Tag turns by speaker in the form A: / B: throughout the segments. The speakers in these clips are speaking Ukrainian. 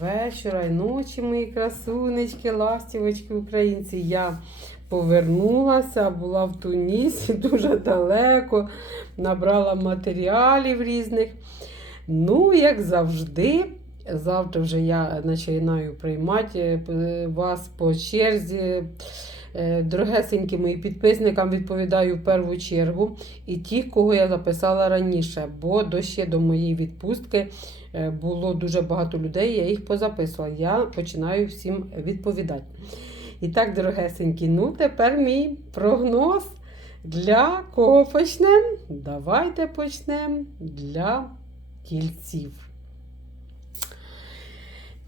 A: Вечора і ночі, мої красунечки, ластівочки українці. Я повернулася, була в Тунісі дуже далеко, набрала матеріалів різних. Ну, як завжди, завтра вже я починаю приймати е, вас по черзі. Е, Дорогесенькі мої підписникам відповідаю в першу чергу і ті, кого я записала раніше, бо до ще до моєї відпустки е, було дуже багато людей, я їх позаписувала. Я починаю всім відповідати. І так, дорогесенькі, ну тепер мій прогноз. Для кого почнемо? Давайте почнемо для тільців.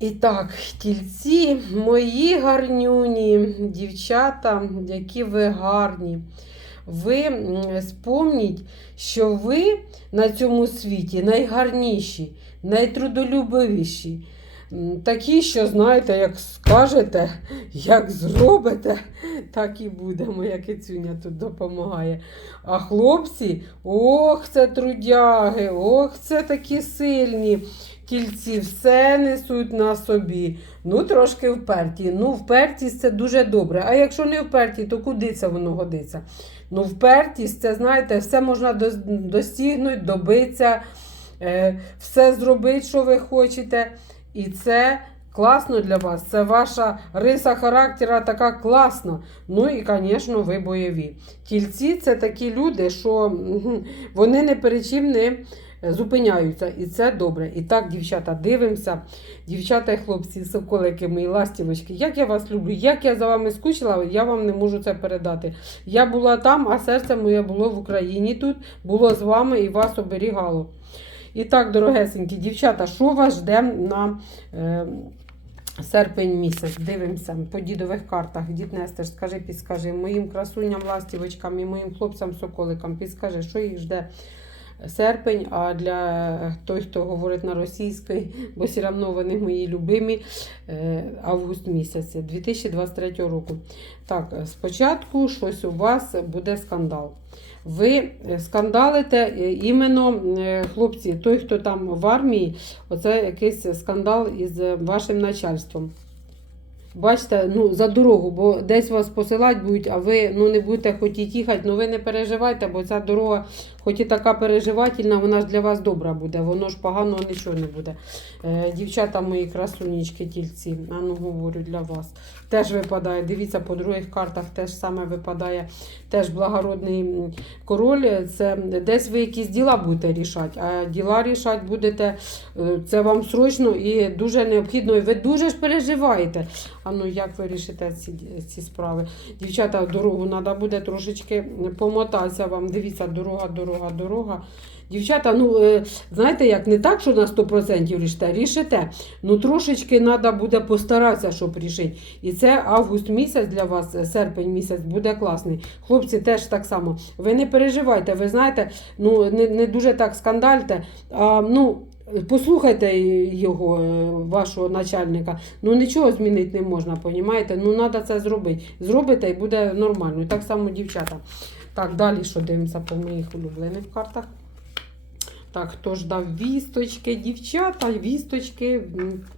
A: І так, тільці, мої гарнюні, дівчата, які ви гарні. Ви спомніть, що ви на цьому світі найгарніші, найтрудолюбивіші. Такі, що знаєте, як скажете, як зробите, так і буде. Моя кицюня тут допомагає. А хлопці, ох, це трудяги, ох, це такі сильні. Тільці все несуть на собі. Ну, трошки вперті. Ну, впертість це дуже добре. А якщо не вперті, то куди це воно годиться? Ну, впертість це, знаєте, все можна дос- достигнути, добитися, е, все зробити, що ви хочете. І це класно для вас. Це ваша риса характера така класна. Ну і, звісно, ви бойові. Тільці це такі люди, що вони не перед чим не зупиняються, і це добре. І так, дівчата, дивимося. Дівчата і хлопці, соколики мої ластівочки, як я вас люблю, як я за вами скучила, я вам не можу це передати. Я була там, а серце моє було в Україні тут, було з вами і вас оберігало. І так, дорогесенькі, дівчата, що вас жде на е, серпень місяць? Дивимося по дідових картах. Дід Нестер, скажи, підскажи моїм красуням, ластівочкам і моїм хлопцям-соколикам, підскажи, що їх жде серпень, а для той, хто говорить на російській, бо все одно вони мої любимі, е, август місяць 2023 року. Так, спочатку щось у вас буде скандал. Ви скандалите е, іменно, е, хлопці, той, хто там в армії, оце якийсь скандал із вашим начальством. Бачите, ну, за дорогу, бо десь вас посилати будуть, а ви ну, не будете хотіти їхати, ну ви не переживайте, бо ця дорога, хоч і така переживательна, вона ж для вас добра буде, воно ж поганого нічого не буде. Е, дівчата мої красунічки тільці, а ну говорю для вас. Теж випадає, дивіться, по других картах теж саме випадає теж благородний король. Це десь ви якісь діла будете рішати, а діла рішати будете, е, це вам срочно і дуже необхідно. І ви дуже ж переживаєте. А ну як ви рішите ці, ці справи? Дівчата, дорогу треба буде трошечки помотатися вам. Дивіться, дорога, дорога, дорога. Дівчата, ну е, знаєте як, не так, що на 100% рішите, рішите. Ну трошечки треба буде постаратися, щоб рішити. І це август місяць для вас, е, серпень місяць буде класний. Хлопці теж так само. Ви не переживайте, ви знаєте, ну не, не дуже так скандальте. А, ну, Послухайте його, е, вашого начальника. Ну нічого змінити не можна, розумієте? Ну треба це зробити. Зробите і буде нормально. І так само дівчата. Так, далі що дивимося по моїх улюблених картах. Так, хто ж дав вісточки, дівчата, вісточки,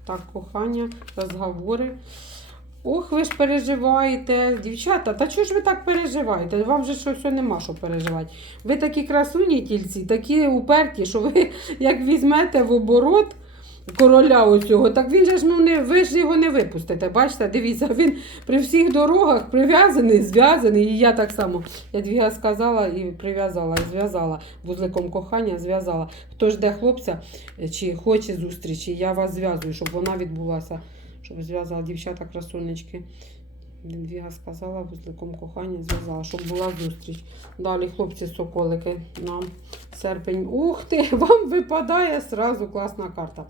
A: так, кохання, розговори. Ох, ви ж переживаєте, дівчата, та чого ж ви так переживаєте? Вам же що все нема що переживати. Ви такі красуні тільці, такі уперті, що ви як візьмете в оборот короля оцього, так він же ж ну не ви ж його не випустите. Бачите, дивіться, він при всіх дорогах прив'язаний, зв'язаний. І я так само. Я двіга сказала і прив'язала, і зв'язала вузликом кохання, зв'язала. Хто жде хлопця е, чи хоче зустрічі, я вас зв'язую, щоб вона відбулася. Щоб зв'язала дівчата красунечки. Двіга сказала, вузликом кохання зв'язала, щоб була зустріч. Далі хлопці-соколики на серпень. Ух ти! Вам випадає сразу класна карта.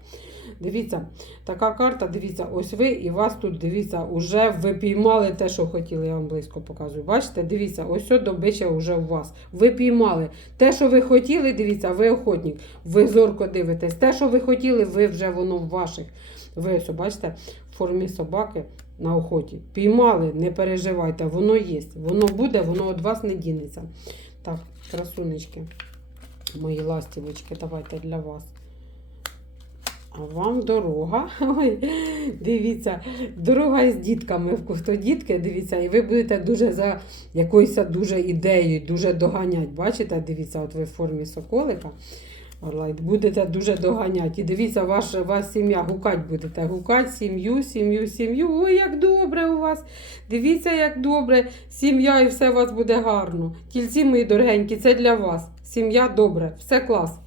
A: Дивіться, така карта, дивіться, ось ви і вас тут, дивіться, уже ви піймали те, що хотіли, я вам близько показую. Бачите, дивіться, ось добича вже у вас. Ви піймали. Те, що ви хотіли, дивіться, ви охотник, ви зорко дивитесь. Те, що ви хотіли, ви вже воно в ваших. Ви ось, бачите, в формі собаки на охоті. Піймали, не переживайте, воно є. Воно буде, воно від вас не дінеться. Так, красунечки, мої ластівочки, давайте для вас. А вам дорога. Ой, дивіться, дорога з дітками. Хто дітки, дивіться, і ви будете дуже за якоюсь дуже ідеєю, дуже доганять. Бачите, дивіться, от ви в формі соколика. Орла, і будете дуже доганяти. І дивіться, ваш, ваша сім'я гукать будете. Гукать сім'ю, сім'ю, сім'ю. Ой, як добре у вас. Дивіться, як добре. Сім'я і все у вас буде гарно. Тільці мої дорогенькі, це для вас. Сім'я добре, все клас.